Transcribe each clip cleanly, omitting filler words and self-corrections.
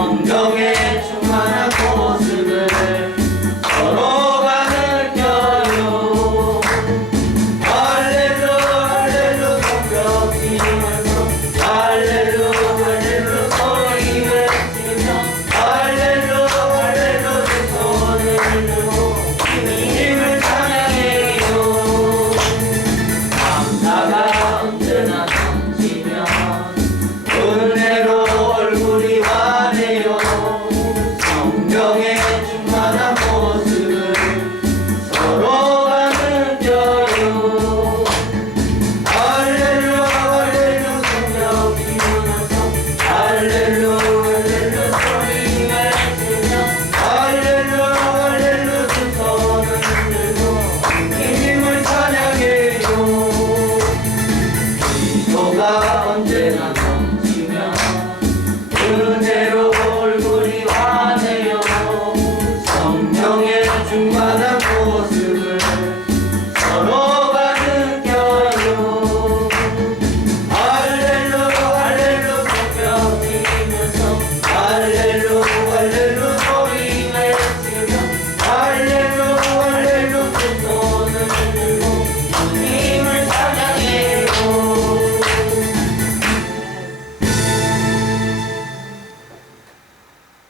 성령의 충만한 모습을 서로가 느껴요. 할렐루 할렐루 성령 뛰면서 할렐루 할렐루 소리 외치며 할렐루 할렐루 두 손을 들고 주님을 찬양해요. 감사가 언제나 넘치면 은혜로 얼굴이 환해요. 성령의 충만한 모습을 서로가 느껴요. 할렐루 할렐루 성령 뛰면서 할렐루 할렐루 소리 외치며 할렐루 할렐루 두 손을 들고 주님을 찬양해요. 기도가 언제나 넘치면 은혜로 얼굴이 환해요. 성령의 충만한 모습을 서로가 느껴요. 할렐루 할렐루 성령 뛰면서 할렐루 할렐루 소리 외치며 할렐루 할렐루 두 손을 들고 주님을 찬양해요.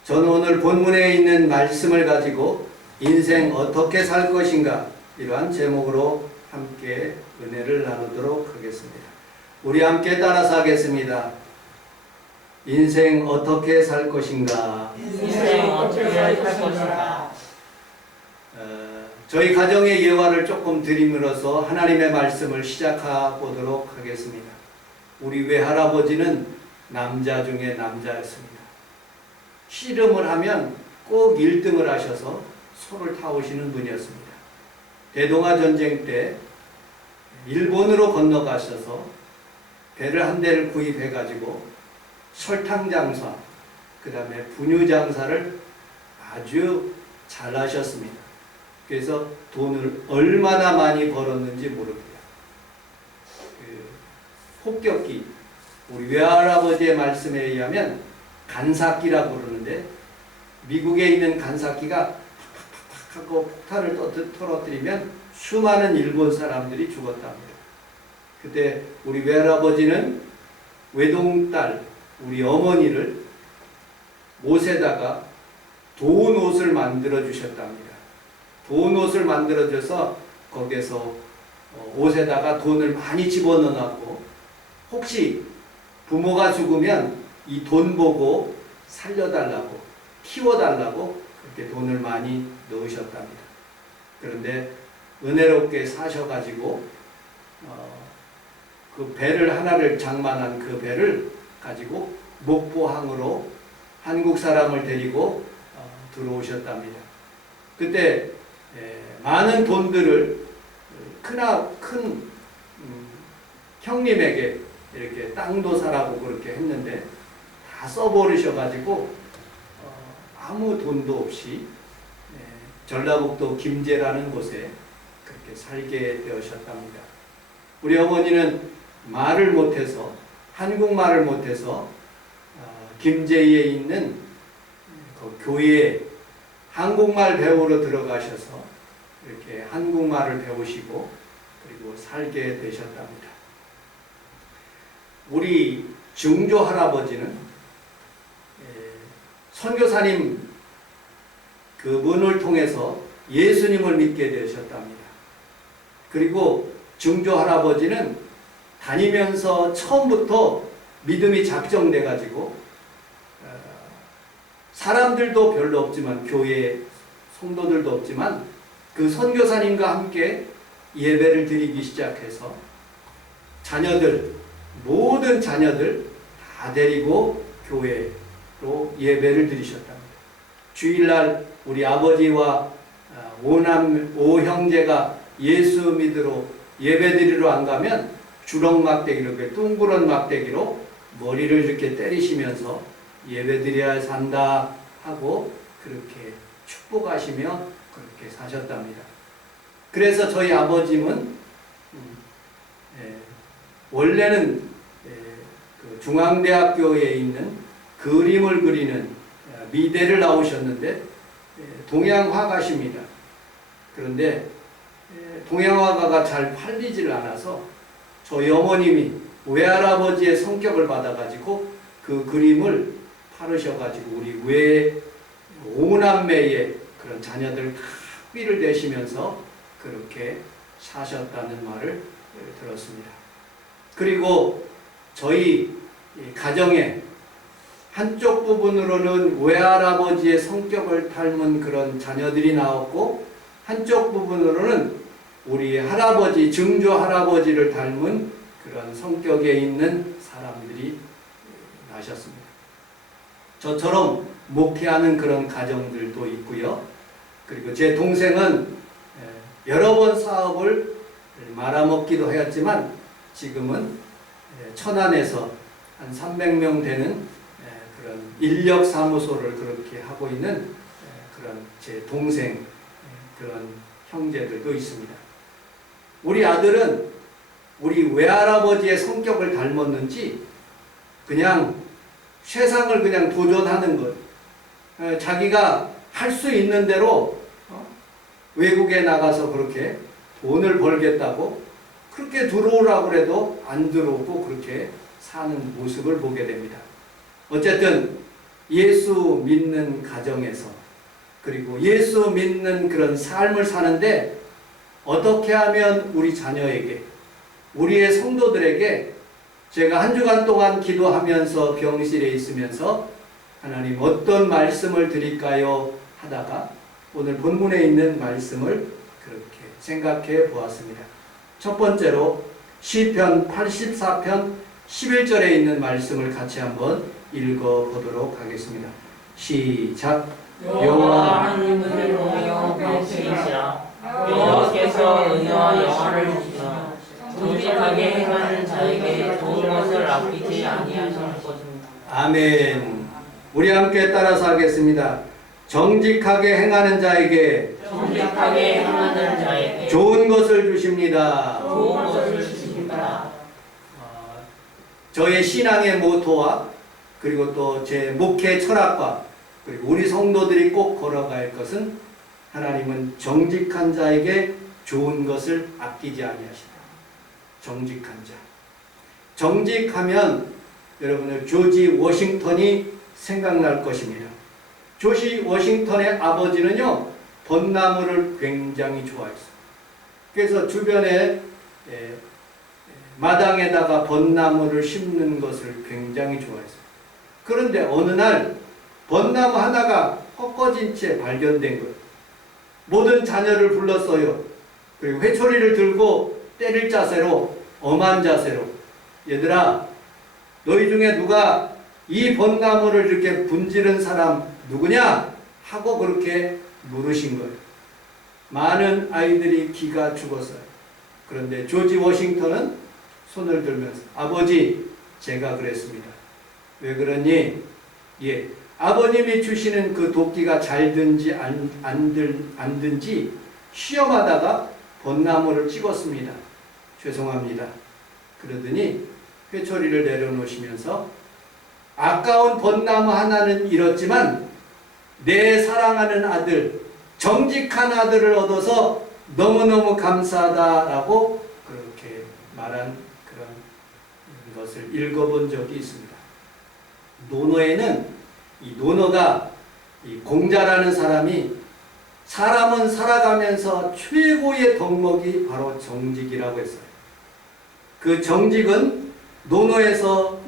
저는 오늘 본문에 있는 말씀을 가지고 인생 어떻게 살 것인가 이러한 제목으로 함께 은혜를 나누도록 하겠습니다. 우리 함께 따라서 하겠습니다. 인생 어떻게 살 것인가. 인생 어떻게 살 것인가. 저희 가정의 예화를 조금 드림으로써 하나님의 말씀을 시작해 보도록 하겠습니다. 우리 외할아버지는 남자 중에 남자였습니다. 씨름을 하면 꼭 1등을 하셔서 소를 타오시는 분이었습니다. 대동아전쟁 때 일본으로 건너가셔서 배를 한 대를 구입해가지고 설탕장사, 그 다음에 분유장사를 아주 잘 하셨습니다. 그래서 돈을 얼마나 많이 벌었는지 모릅니다. 폭격기, 우리 외할아버지의 말씀에 의하면 간사기라고 그러는데 미국에 있는 간사기가 팍팍팍 하고 폭탄을 떨어뜨리면 수많은 일본 사람들이 죽었답니다. 그때 우리 외할아버지는 외동딸 우리 어머니를 못에다가 돈 옷을 만들어 주셨답니다. 돈 옷을 만들어 줘서 거기에서 옷에다가 돈을 많이 집어넣어놨고 혹시 부모가 죽으면 이 돈 보고 살려달라고 키워달라고 그렇게 돈을 많이 넣으셨답니다. 그런데 은혜롭게 사셔가지고 그 배를 하나를 장만한 그 배를 가지고 목포항으로 한국 사람을 데리고 들어오셨답니다. 그때 많은 돈들을 큰 형님에게 이렇게 땅도 사라고 그렇게 했는데 다 써버리셔가지고 아무 돈도 없이 전라북도 김제라는 곳에 그렇게 살게 되셨답니다. 우리 어머니는 말을 못해서 한국말을 못해서 김제에 있는 그 교회에 한국말 배우러 들어가셔서 이렇게 한국말을 배우시고 그리고 살게 되셨답니다. 우리 증조 할아버지는 선교사님 그분을 통해서 예수님을 믿게 되셨답니다. 그리고 증조 할아버지는 다니면서 처음부터 믿음이 작정돼 가지고 사람들도 별로 없지만 교회 성도들도 없지만 그 선교사님과 함께 예배를 드리기 시작해서 모든 자녀들 다 데리고 교회로 예배를 드리셨답니다. 주일날 우리 아버지와 오형제가 예수 믿으러 예배 드리러 안 가면 주렁 막대기로 둥그런 막대기로 머리를 이렇게 때리시면서 예배 드려야 산다 하고 그렇게 축복하시며 그렇게 사셨답니다. 그래서 저희 아버님은 원래는 그 중앙대학교에 있는 그림을 그리는 미대를 나오셨는데 동양 화가십니다. 그런데 동양 화가가 잘 팔리질 않아서 저희 어머님이 외할아버지의 성격을 받아가지고 그 그림을 팔으셔가지고 우리 외 5남매의 그런 자녀들 다 학비를 내시면서 그렇게 사셨다는 말을 들었습니다. 그리고 저희 가정에 한쪽 부분으로는 외할아버지의 성격을 닮은 그런 자녀들이 나왔고 한쪽 부분으로는 우리 할아버지, 증조 할아버지를 닮은 그런 성격에 있는 사람들이 나셨습니다. 저처럼 목회하는 그런 가정들도 있고요. 그리고 제 동생은 여러 번 사업을 말아먹기도 하였지만 지금은 천안에서 한 300명 되는 그런 인력사무소를 그렇게 하고 있는 그런 제 동생 그런 형제들도 있습니다. 우리 아들은 우리 외할아버지의 성격을 닮았는지 그냥 세상을 그냥 도전하는 것, 자기가 할 수 있는 대로 외국에 나가서 그렇게 돈을 벌겠다고 그렇게 들어오라고 해도 안 들어오고 그렇게 사는 모습을 보게 됩니다. 어쨌든 예수 믿는 가정에서 그리고 예수 믿는 그런 삶을 사는데 어떻게 하면 우리 자녀에게 우리의 성도들에게 제가 한 주간 동안 기도하면서 병실에 있으면서 하나님 어떤 말씀을 드릴까요? 하다가 오늘 본문에 있는 말씀을 그렇게 생각해 보았습니다. 첫 번째로 시편 84편 11절에 있는 말씀을 같이 한번 읽어보도록 하겠습니다. 시작. 여호와 하나님은 영원하시니라. 여호와께서 은혜와 영화를 주시며 정직하게 행하는 자에게 좋은 것을 아끼지 아니하실 것입니다. 아멘. 우리 함께 따라서 하겠습니다. 정직하게 행하는 자에게 좋은 것을 주십니다. 좋은 것을 주십니다. 저의 신앙의 모토와 그리고 또 제 목회 철학과 그리고 우리 성도들이 꼭 걸어갈 것은 하나님은 정직한 자에게 좋은 것을 아끼지 아니하시다. 정직한 자. 정직하면 여러분들 조지 워싱턴이 생각날 것입니다. 조지 워싱턴의 아버지는요, 벚나무를 굉장히 좋아했어요. 그래서 주변에 마당에다가 벚나무를 심는 것을 굉장히 좋아했어요. 그런데 어느 날 벚나무 하나가 꺾어진 채 발견된 거예요. 모든 자녀를 불렀어요. 그리고 회초리를 들고 때릴 자세로, 엄한 자세로, 얘들아, 너희 중에 누가 이 벚나무를 이렇게 분지른 사람 누구냐? 하고 그렇게 물으신 거예요. 많은 아이들이 기가 죽었어요. 그런데 조지 워싱턴은 손을 들면서 아버지, 제가 그랬습니다. 왜 그러니? 예, 아버님이 주시는 그 도끼가 잘 든지 안 든지 시험하다가 벚나무를 찍었습니다. 죄송합니다. 그러더니 회초리를 내려놓으시면서 아까운 벚나무 하나는 잃었지만 내 사랑하는 아들, 정직한 아들을 얻어서 너무너무 감사하다라고 그렇게 말한 그런 것을 읽어본 적이 있습니다. 논어에는 이 논어가 이 공자라는 사람이 사람은 살아가면서 최고의 덕목이 바로 정직이라고 했어요. 그 정직은 논어에서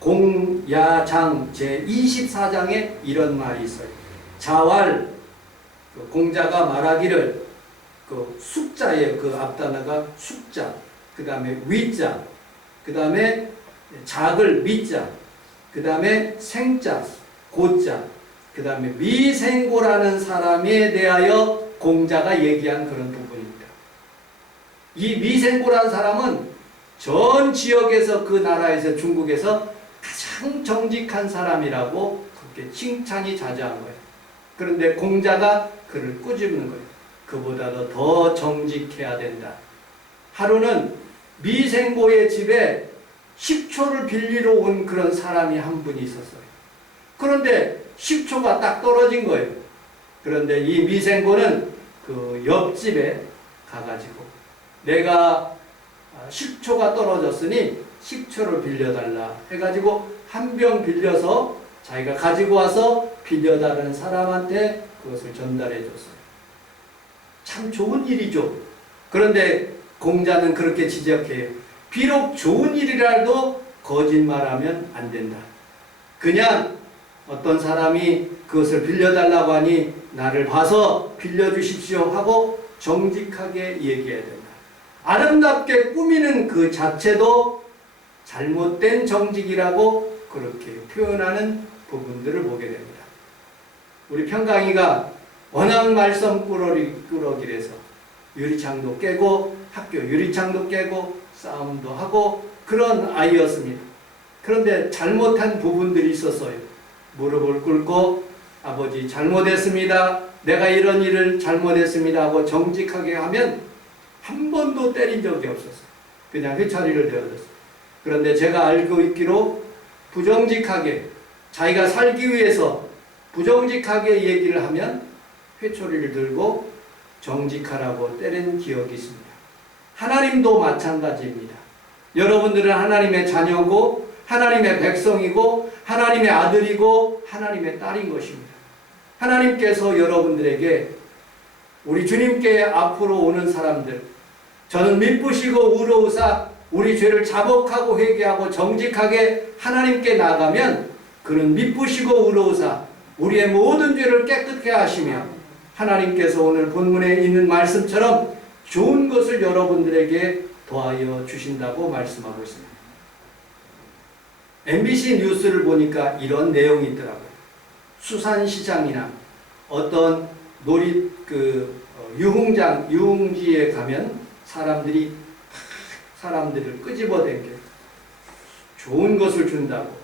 공야장 제24장에 이런 말이 있어요. 자왈, 공자가 말하기를 그 숙자의 그 앞단어가 숙자, 그 다음에 위자, 그 다음에 작을 미자, 그 다음에 생자, 고자, 그 다음에 미생고라는 사람에 대하여 공자가 얘기한 그런 부분입니다. 이 미생고라는 사람은 전 지역에서 그 나라에서 중국에서 가장 정직한 사람이라고 그렇게 칭찬이 자자한 거예요. 그런데 공자가 그를 꾸짖는 거예요. 그보다도 더 정직해야 된다. 하루는 미생고의 집에 식초를 빌리러 온 그런 사람이 한 분이 있었어요. 그런데 식초가 딱 떨어진 거예요. 그런데 이 미생고는 그 옆집에 가가지고 내가 식초가 떨어졌으니 식초를 빌려달라 해가지고 한 병 빌려서 자기가 가지고 와서 빌려다른 사람한테 그것을 전달해 줬어요. 참 좋은 일이죠. 그런데 공자는 그렇게 지적해요. 비록 좋은 일이라도 거짓말하면 안 된다. 그냥 어떤 사람이 그것을 빌려달라고 하니 나를 봐서 빌려주십시오 하고 정직하게 얘기해야 된다. 아름답게 꾸미는 그 자체도 잘못된 정직이라고 그렇게 표현하는 부분들을 보게 됩니다. 우리 평강이가 워낙 말썽꾸러기라서 유리창도 깨고 학교 유리창도 깨고 싸움도 하고 그런 아이였습니다. 그런데 잘못한 부분들이 있었어요. 무릎을 꿇고 아버지 잘못했습니다. 내가 이런 일을 잘못했습니다 하고 정직하게 하면 한 번도 때린 적이 없었어요. 그냥 회차리를 되어졌어요. 그런데 제가 알고 있기로 부정직하게 자기가 살기 위해서 부정직하게 얘기를 하면 회초리를 들고 정직하라고 때린 기억이 있습니다. 하나님도 마찬가지입니다. 여러분들은 하나님의 자녀고 하나님의 백성이고 하나님의 아들이고 하나님의 딸인 것입니다. 하나님께서 여러분들에게 우리 주님께 앞으로 오는 사람들 저는 미쁘시고 의로우사 우리 죄를 자복하고 회개하고 정직하게 하나님께 나가면 그는 미쁘시고 의로우사 우리의 모든 죄를 깨끗게 하시며 하나님께서 오늘 본문에 있는 말씀처럼 좋은 것을 여러분들에게 더하여 주신다고 말씀하고 있습니다. MBC 뉴스를 보니까 이런 내용이 있더라고요. 수산시장이나 어떤 유흥지에 가면 사람들을 끄집어대게 좋은 것을 준다고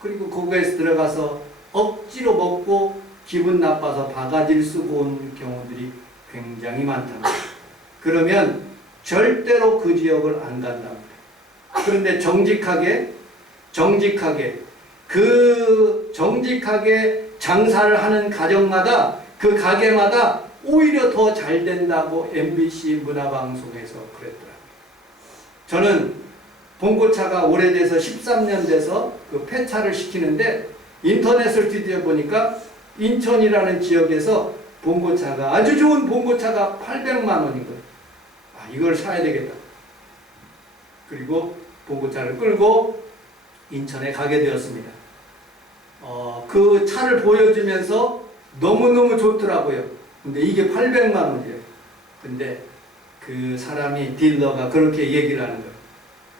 그리고 거기에서 들어가서 억지로 먹고 기분 나빠서 바가지를 쓰고 온 경우들이 굉장히 많답니다. 그러면 절대로 그 지역을 안 간답니다. 그런데 정직하게 장사를 하는 가정마다 그 가게마다 오히려 더 잘 된다고 MBC 문화방송에서 그랬더라고요. 저는 봉고차가 오래돼서 13년 돼서 그 폐차를 시키는데 인터넷을 뒤져보니까 인천이라는 지역에서 봉고차가 아주 좋은 봉고차가 800만 원인 거예요. 아, 이걸 사야 되겠다. 그리고 봉고차를 끌고 인천에 가게 되었습니다. 그 차를 보여주면서 너무너무 좋더라고요. 근데 이게 800만 원이에요. 근데 그 사람이 딜러가 그렇게 얘기를 하는 거예요.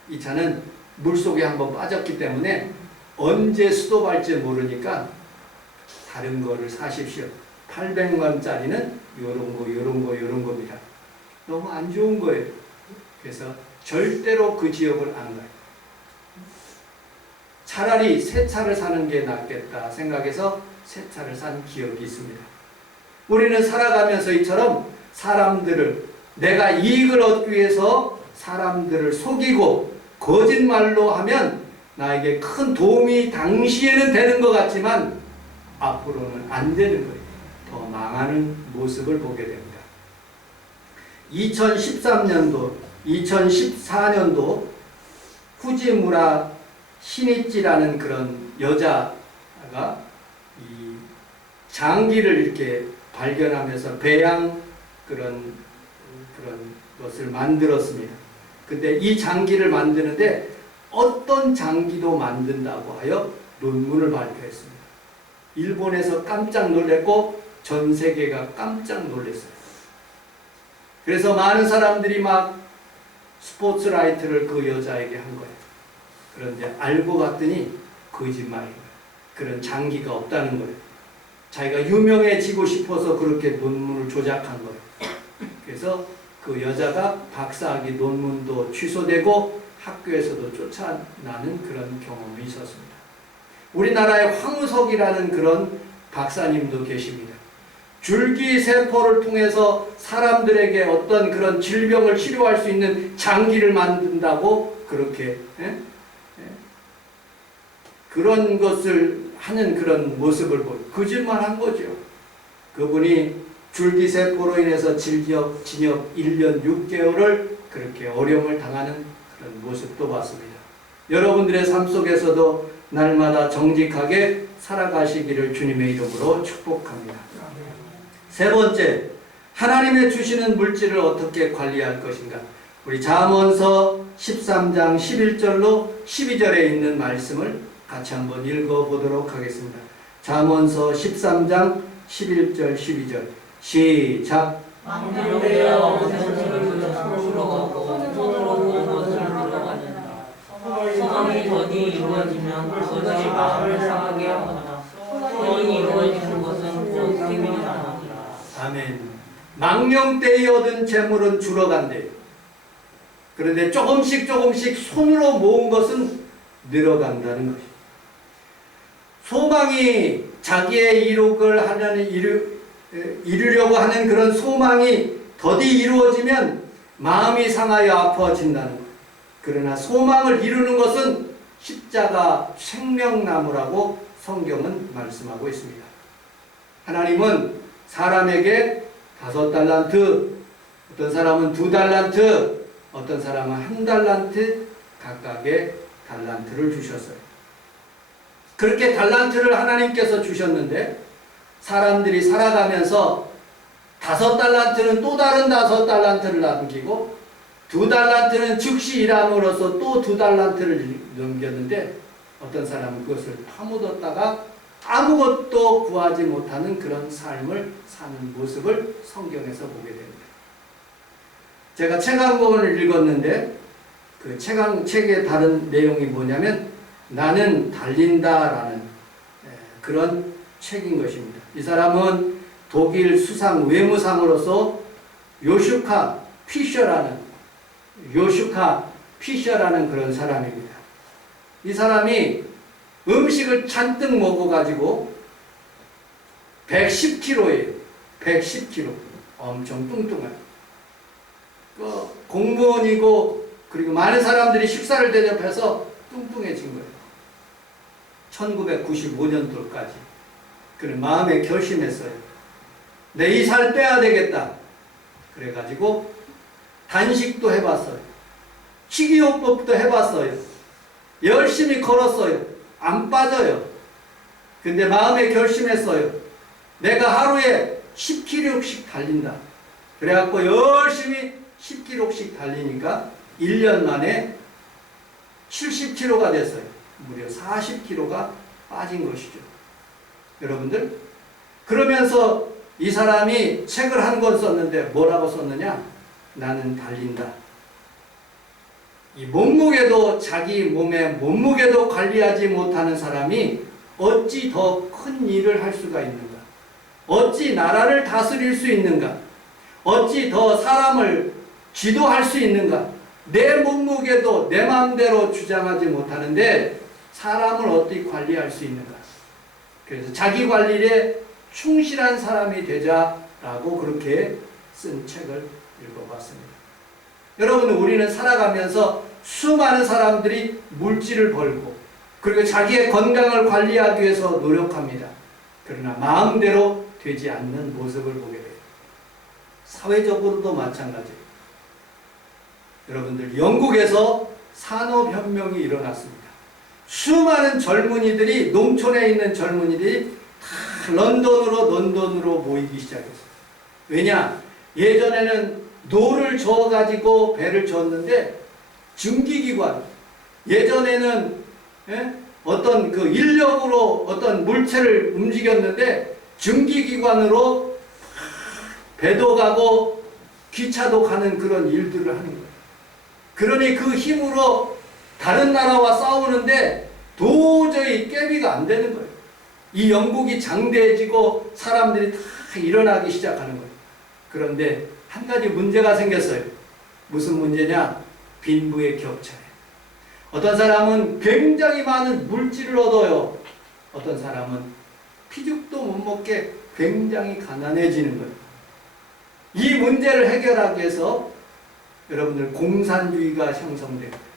이 차는 물속에 한번 빠졌기 때문에 언제 수도할지 모르니까 다른 거를 사십시오. 800만 원짜리는 요런 겁니다. 너무 안 좋은 거예요. 그래서 절대로 그 지역을 안 가요. 차라리 새 차를 사는 게 낫겠다 생각해서 새 차를 산 기억이 있습니다. 우리는 살아가면서 이처럼 사람들을 내가 이익을 얻기 위해서 사람들을 속이고 거짓말로 하면 나에게 큰 도움이 당시에는 되는 것 같지만 앞으로는 안 되는 거예요. 더 망하는 모습을 보게 됩니다. 2013년도, 2014년도 후지무라 시니찌라는 그런 여자가 이 장기를 이렇게 발견하면서 배양 그런 것을 만들었습니다. 근데 이 장기를 만드는데 어떤 장기도 만든다고 하여 논문을 발표했습니다. 일본에서 깜짝 놀랐고 전 세계가 깜짝 놀랐어요. 그래서 많은 사람들이 막 스포트라이트를 그 여자에게 한 거예요. 그런데 알고 봤더니 거짓말인 거예요. 그런 장기가 없다는 거예요. 자기가 유명해지고 싶어서 그렇게 논문을 조작한 거예요. 그래서 그 여자가 박사학위 논문도 취소되고 학교에서도 쫓아나는 그런 경험이 있었습니다. 우리나라에 황우석이라는 그런 박사님도 계십니다. 줄기세포를 통해서 사람들에게 어떤 그런 질병을 치료할 수 있는 장기를 만든다고 그렇게 그런 것을 하는 그런 모습을 거짓말한 거죠. 그분이 줄기세포로 인해서 징역 1년 6개월을 그렇게 어려움을 당하는 그런 모습도 봤습니다. 여러분들의 삶 속에서도 날마다 정직하게 살아가시기를 주님의 이름으로 축복합니다. 세 번째, 하나님의 주시는 물질을 어떻게 관리할 것인가? 우리 잠언서 13장 11절로 12절에 있는 말씀을 같이 한번 읽어보도록 하겠습니다. 잠언서 13장 11절 12절 시작. 망령되어 모든 것을 손으로 가고 손으로 모은 것을 들어가는다. 소망이 더디 이루어지면 그것이 마음을 상하게 하거나 소원이 이루어지는 것은 곧 힘이 나느니라. 아멘. 망령되이 얻은 재물은 줄어간대. 그런데 조금씩 손으로 모은 것은 늘어간다는 것입니다. 소망이 자기의 이루려고 하는 그런 소망이 더디 이루어지면 마음이 상하여 아파진다는 것. 그러나 소망을 이루는 것은 십자가 생명나무라고 성경은 말씀하고 있습니다. 하나님은 사람에게 5달란트, 어떤 사람은 2달란트, 어떤 사람은 1달란트 각각의 달란트를 주셨어요. 그렇게 달란트를 하나님께서 주셨는데 사람들이 살아가면서 5달란트는 또 다른 5달란트를 남기고 2달란트는 즉시 일함으로써 또 2달란트를 넘겼는데 어떤 사람은 그것을 파묻었다가 아무것도 구하지 못하는 그런 삶을 사는 모습을 성경에서 보게 됩니다. 제가 책 한 권을 읽었는데 그 책의 다른 내용이 뭐냐면 나는 달린다라는 그런 책인 것입니다. 이 사람은 독일 수상 외무상으로서 요슈카 피셔라는 그런 사람입니다. 이 사람이 음식을 잔뜩 먹어가지고 110kg예요. 110kg. 엄청 뚱뚱해요. 공무원이고 그리고 많은 사람들이 식사를 대접해서 뚱뚱해진 거예요. 1995년도까지. 그는 마음에 결심했어요. 내 이 살 빼야 되겠다. 그래가지고 단식도 해봤어요. 식이요법도 해봤어요. 열심히 걸었어요. 안 빠져요. 근데 마음에 결심했어요. 내가 하루에 10km씩 달린다. 그래갖고 열심히 10km씩 달리니까 1년 만에 70kg가 됐어요. 무려 40kg가 빠진 것이죠. 여러분들, 그러면서 이 사람이 책을 한 권 썼는데 뭐라고 썼느냐? 나는 달린다. 이 몸무게도 자기 몸의 몸무게도 관리하지 못하는 사람이 어찌 더 큰 일을 할 수가 있는가? 어찌 나라를 다스릴 수 있는가? 어찌 더 사람을 지도할 수 있는가? 내 몸무게도 내 마음대로 주장하지 못하는데 사람을 어떻게 관리할 수 있는가? 그래서 자기 관리에 충실한 사람이 되자라고 그렇게 쓴 책을 읽어봤습니다. 여러분, 우리는 살아가면서 수많은 사람들이 물질을 벌고 그리고 자기의 건강을 관리하기 위해서 노력합니다. 그러나 마음대로 되지 않는 모습을 보게 돼요. 사회적으로도 마찬가지예요. 여러분들, 영국에서 산업혁명이 일어났습니다. 수많은 젊은이들이, 농촌에 있는 젊은이들이 다 런던으로 모이기 시작했어요. 왜냐? 예전에는 노를 저어가지고 배를 젓는데 증기기관, 예전에는 어떤 그 인력으로 어떤 물체를 움직였는데 증기기관으로 배도 가고 기차도 가는 그런 일들을 하는 거예요. 그러니 그 힘으로 다른 나라와 싸우는데 도저히 깨비가 안 되는 거예요. 이 영국이 장대해지고 사람들이 다 일어나기 시작하는 거예요. 그런데 한 가지 문제가 생겼어요. 무슨 문제냐? 빈부의 격차예요. 어떤 사람은 굉장히 많은 물질을 얻어요. 어떤 사람은 피죽도 못 먹게 굉장히 가난해지는 거예요. 이 문제를 해결하기 위해서 여러분들 공산주의가 형성된 거예요.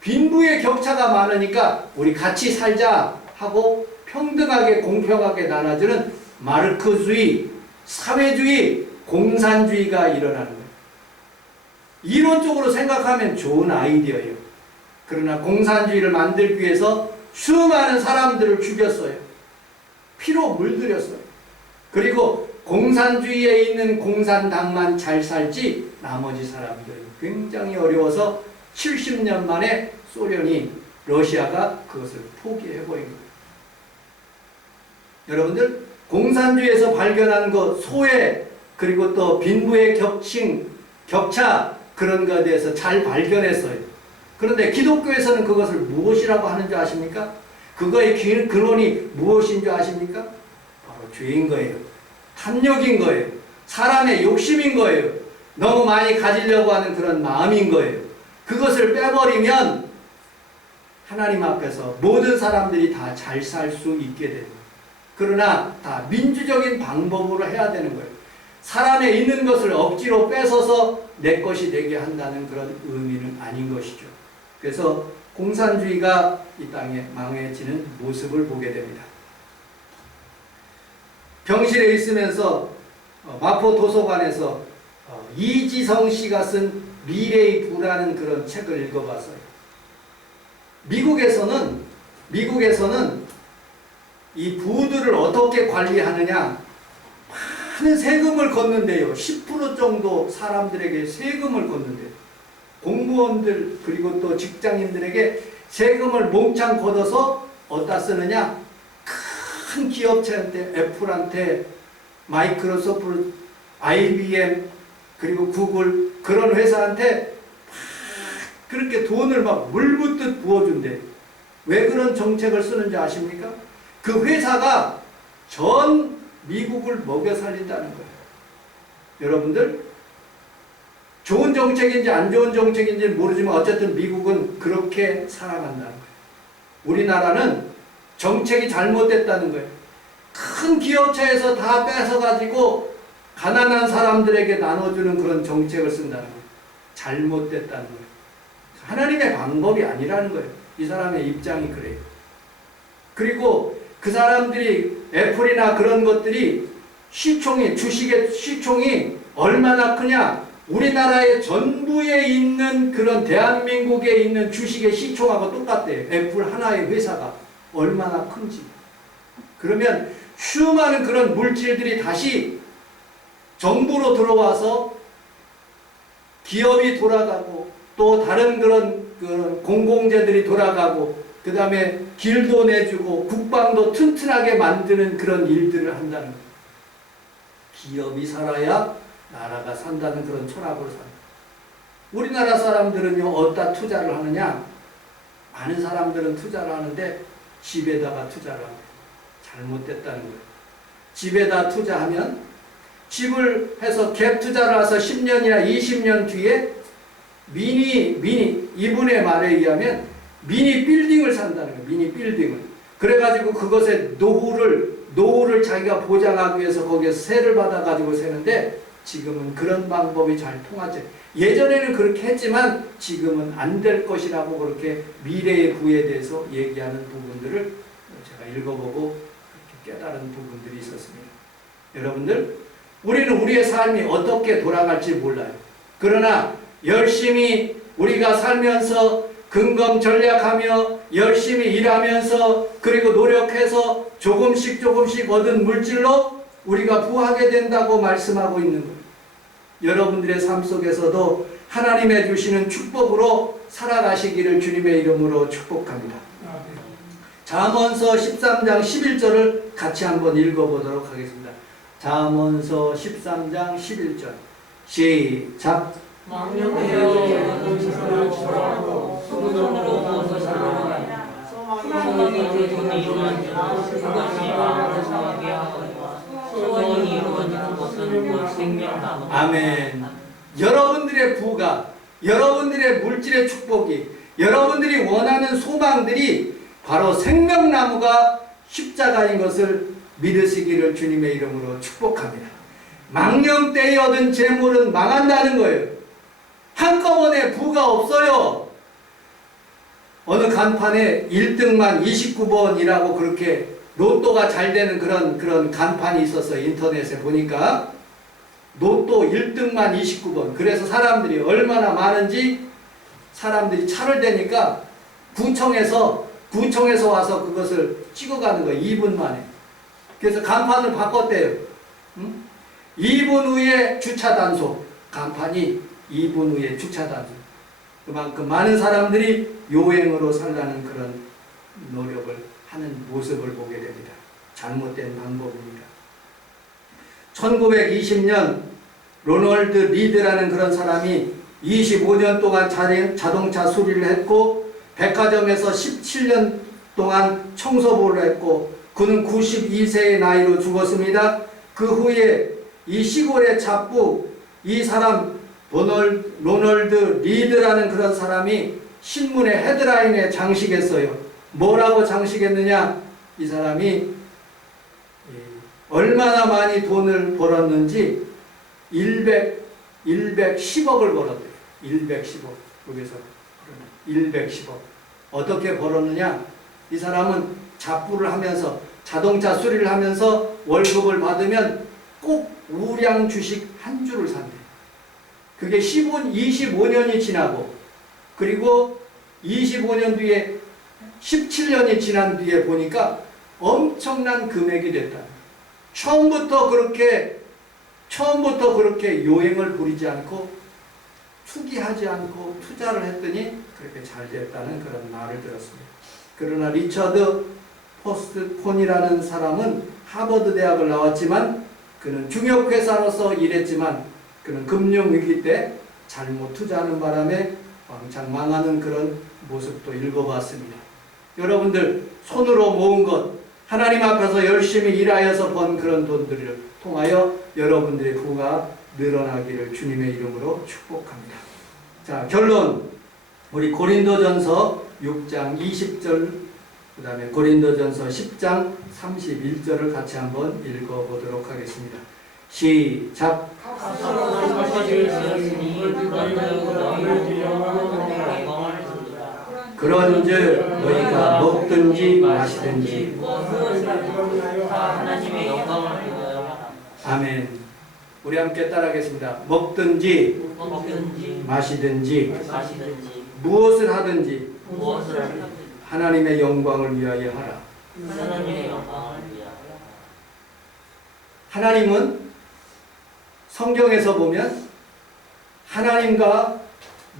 빈부의 격차가 많으니까 우리 같이 살자 하고 평등하게 공평하게 나눠주는 마르크주의, 사회주의, 공산주의가 일어나는 거예요. 이론적으로 생각하면 좋은 아이디어예요. 그러나 공산주의를 만들기 위해서 수많은 사람들을 죽였어요. 피로 물들였어요. 그리고 공산주의에 있는 공산당만 잘 살지 나머지 사람들은 굉장히 어려워서 70년 만에 소련이, 러시아가 그것을 포기해버린 거예요. 여러분들, 공산주의에서 발견한 것, 소외, 그리고 또 빈부의 격차, 그런 것에 대해서 잘 발견했어요. 그런데 기독교에서는 그것을 무엇이라고 하는 줄 아십니까? 그거의 근원이 무엇인 줄 아십니까? 바로 죄인 거예요. 탐욕인 거예요. 사람의 욕심인 거예요. 너무 많이 가지려고 하는 그런 마음인 거예요. 그것을 빼버리면 하나님 앞에서 모든 사람들이 다 잘 살 수 있게 됩니다. 그러나 다 민주적인 방법으로 해야 되는 거예요. 사람에 있는 것을 억지로 뺏어서 내 것이 되게 한다는 그런 의미는 아닌 것이죠. 그래서 공산주의가 이 땅에 망해지는 모습을 보게 됩니다. 병실에 있으면서 마포 도서관에서 이지성 씨가 쓴 미래의 부라는 그런 책을 읽어봤어요. 미국에서는 이 부들을 어떻게 관리하느냐, 많은 세금을 걷는데요. 10% 정도 사람들에게 세금을 걷는데요. 공무원들 그리고 또 직장인들에게 세금을 몽창 걷어서 어디다 쓰느냐, 큰 기업체한테, 애플한테, 마이크로소프트, IBM, 그리고 구글, 그런 회사한테 막 그렇게 돈을 막 물붓듯 부어준대. 왜 그런 정책을 쓰는지 아십니까? 그 회사가 전 미국을 먹여 살린다는 거예요. 여러분들, 좋은 정책인지 안 좋은 정책인지 모르지만 어쨌든 미국은 그렇게 살아간다는 거예요. 우리나라는 정책이 잘못됐다는 거예요. 큰 기업체에서 다 뺏어가지고 가난한 사람들에게 나눠주는 그런 정책을 쓴다는 거예요. 잘못됐다는 거예요. 하나님의 방법이 아니라는 거예요. 이 사람의 입장이 그래요. 그리고 그 사람들이, 애플이나 그런 것들이 시총이, 주식의 시총이 얼마나 크냐, 우리나라의 전부에 있는 그런 대한민국에 있는 주식의 시총하고 똑같대요. 애플 하나의 회사가 얼마나 큰지. 그러면 수많은 그런 물질들이 다시 정부로 들어와서 기업이 돌아가고 또 다른 그런 공공재들이 돌아가고 그 다음에 길도 내주고 국방도 튼튼하게 만드는 그런 일들을 한다는 거예요. 기업이 살아야 나라가 산다는 그런 철학으로 삽니다. 우리나라 사람들은요, 어디다 투자를 하느냐? 많은 사람들은 투자를 하는데 집에다가 투자를 합니다. 잘못됐다는 거예요. 집에다 투자하면 집을 해서 갭 투자를 해서 10년이나 20년 뒤에 이분의 말에 의하면 미니 빌딩을 산다는 거예요. 미니 빌딩을. 그래가지고 그것에 노후를 자기가 보장하기 위해서 거기에서 세를 받아가지고 세는데 지금은 그런 방법이 잘 통하지. 예전에는 그렇게 했지만 지금은 안 될 것이라고 그렇게 미래의 부에 대해서 얘기하는 부분들을 제가 읽어보고 그렇게 깨달은 부분들이 있었습니다. 여러분들, 우리는 우리의 삶이 어떻게 돌아갈지 몰라요. 그러나 열심히 우리가 살면서 근검 전략하며 열심히 일하면서 그리고 노력해서 조금씩 얻은 물질로 우리가 부하게 된다고 말씀하고 있는 거예요. 여러분들의 삶 속에서도 하나님의 주시는 축복으로 살아가시기를 주님의 이름으로 축복합니다. 잠언서 13장 11절을 같이 한번 읽어보도록 하겠습니다. 잠언서 13장 11절 시작. 망령되어 원수를 절하고 소문으로 무엇을 절하나이다. 소망이 그 돈이 이루어지나 그것이 마음을 상하게 하거니와 소원이 이루어지는 것은 곧 생명나무. 아멘. 여러분들의 부가, 여러분들의 물질의 축복이, 여러분들이 원하는 소망들이 바로 생명나무가 십자가인 것을 믿으시기를 주님의 이름으로 축복합니다. 망령 때에 얻은 재물은 망한다는 거예요. 한꺼번에 부가 없어요. 어느 간판에 1등만 29번이라고 그렇게 로또가 잘 되는 그런 간판이 있었어요. 인터넷에 보니까 로또 1등만 29번. 그래서 사람들이 얼마나 많은지 사람들이 차를 대니까 구청에서 와서 그것을 찍어가는 거예요. 2분 만에. 그래서 간판을 바꿨대요. 2분 후에 주차 단속. 간판이 2분 후에 주차 단속. 그만큼 많은 사람들이 요행으로 살라는 그런 노력을 하는 모습을 보게 됩니다. 잘못된 방법입니다. 1920년 로널드 리드라는 그런 사람이 25년 동안 자동차 수리를 했고 백화점에서 17년 동안 청소부를 했고 그는 92세의 나이로 죽었습니다. 그 후에 이 시골의 잡부 이 사람 로널드 리드라는 그런 사람이 신문의 헤드라인에 장식했어요. 뭐라고 장식했느냐? 이 사람이 얼마나 많이 돈을 벌었는지 110억을 벌었대요. 110억. 여기서 110억. 어떻게 벌었느냐? 이 사람은 잡부를 하면서 자동차 수리를 하면서 월급을 받으면 꼭 우량 주식 한 주를 산대요. 그게 25년이 지나고 그리고 25년 뒤에 17년이 지난 뒤에 보니까 엄청난 금액이 됐다. 처음부터 그렇게 요행을 부리지 않고 투기하지 않고 투자를 했더니 그렇게 잘 됐다는 그런 말을 들었습니다. 그러나 리처드 포스트폰이라는 사람은 하버드 대학을 나왔지만 그는 중역회사로서 일했지만 그는 금융위기 때 잘못 투자하는 바람에 왕창 망하는 그런 모습도 읽어봤습니다. 여러분들 손으로 모은 것 하나님 앞에서 열심히 일하여서 번 그런 돈들을 통하여 여러분들의 부가 늘어나기를 주님의 이름으로 축복합니다. 자, 결론. 우리 고린도전서 6장 20절 그 다음에 고린도전서 10장 31절을 같이 한번 읽어보도록 하겠습니다. 시작. 그런즉 너희가 먹든지 마시든지 하나님의 영광을 위하여 아멘. 우리 함께 따라하겠습니다. 먹든지 먹든지 마시든지 마시든지 무엇을 하든지 무엇을 하든지 하나님의 영광을 위하여 하라. 하나님의 영광을 위하여. 하나님은 성경에서 보면 하나님과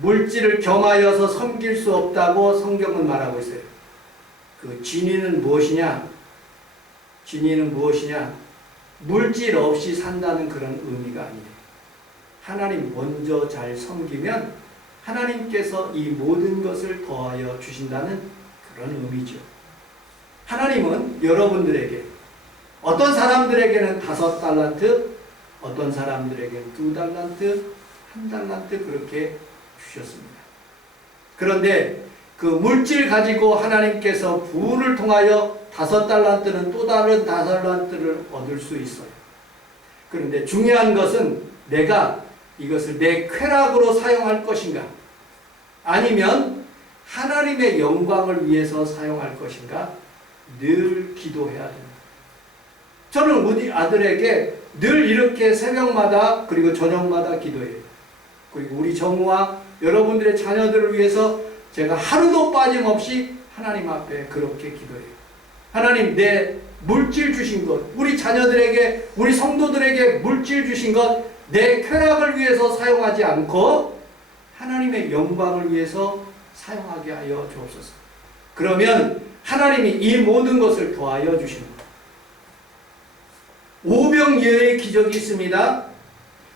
물질을 겸하여서 섬길 수 없다고 성경은 말하고 있어요. 그 진리는 무엇이냐? 진리는 무엇이냐? 물질 없이 산다는 그런 의미가 아니에요. 하나님 먼저 잘 섬기면 하나님께서 이 모든 것을 더하여 주신다는 그런 의미죠. 하나님은 여러분들에게 어떤 사람들에게는 5달란트, 어떤 사람들에게는 2달란트, 1달란트 그렇게 주셨습니다. 그런데 그 물질 가지고 하나님께서 부를 통하여 5달란트는 또 다른 5달란트를 얻을 수 있어요. 그런데 중요한 것은 내가 이것을 내 쾌락으로 사용할 것인가 아니면 하나님의 영광을 위해서 사용할 것인가 늘 기도해야 됩니다. 저는 우리 아들에게 늘 이렇게 새벽마다 그리고 저녁마다 기도해요. 그리고 우리 정우와 여러분들의 자녀들을 위해서 제가 하루도 빠짐없이 하나님 앞에 그렇게 기도해요. 하나님 내 물질 주신 것, 우리 자녀들에게 우리 성도들에게 물질 주신 것 내 쾌락을 위해서 사용하지 않고 하나님의 영광을 위해서 사용하게 하여 주옵소서. 그러면 하나님이 이 모든 것을 더하여 주십니다. 오병이어의 기적이 있습니다.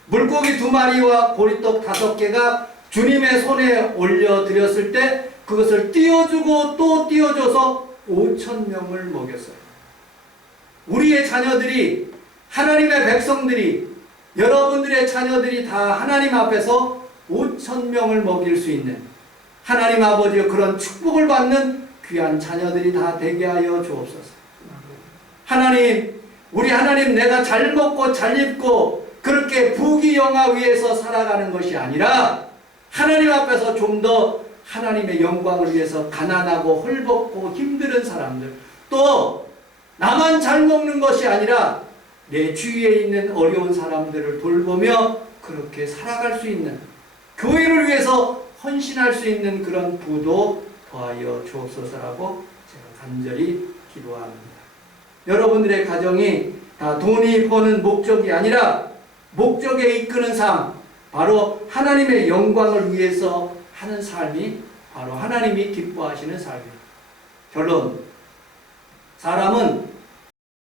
물고기 2마리와 보리떡 5개가 주님의 손에 올려드렸을 때 그것을 띄워주고 또 띄워줘서 5,000명을 먹였어요. 우리의 자녀들이 하나님의 백성들이 여러분들의 자녀들이 다 하나님 앞에서 5,000명을 먹일 수 있는 하나님 아버지의 그런 축복을 받는 귀한 자녀들이 다 되게 하여 주옵소서. 하나님, 우리 하나님 내가 잘 먹고 잘 입고 그렇게 부귀영화 위해서 살아가는 것이 아니라 하나님 앞에서 좀 더 하나님의 영광을 위해서 가난하고 헐벗고 힘든 사람들 또 나만 잘 먹는 것이 아니라 내 주위에 있는 어려운 사람들을 돌보며 그렇게 살아갈 수 있는, 교회를 위해서 헌신할 수 있는 그런 부도 더하여 주옵소서라고 제가 간절히 기도합니다. 여러분들의 가정이 다 돈이 버는 목적이 아니라 목적에 이끄는 삶, 바로 하나님의 영광을 위해서 하는 삶이 바로 하나님이 기뻐하시는 삶이에요. 결론, 사람은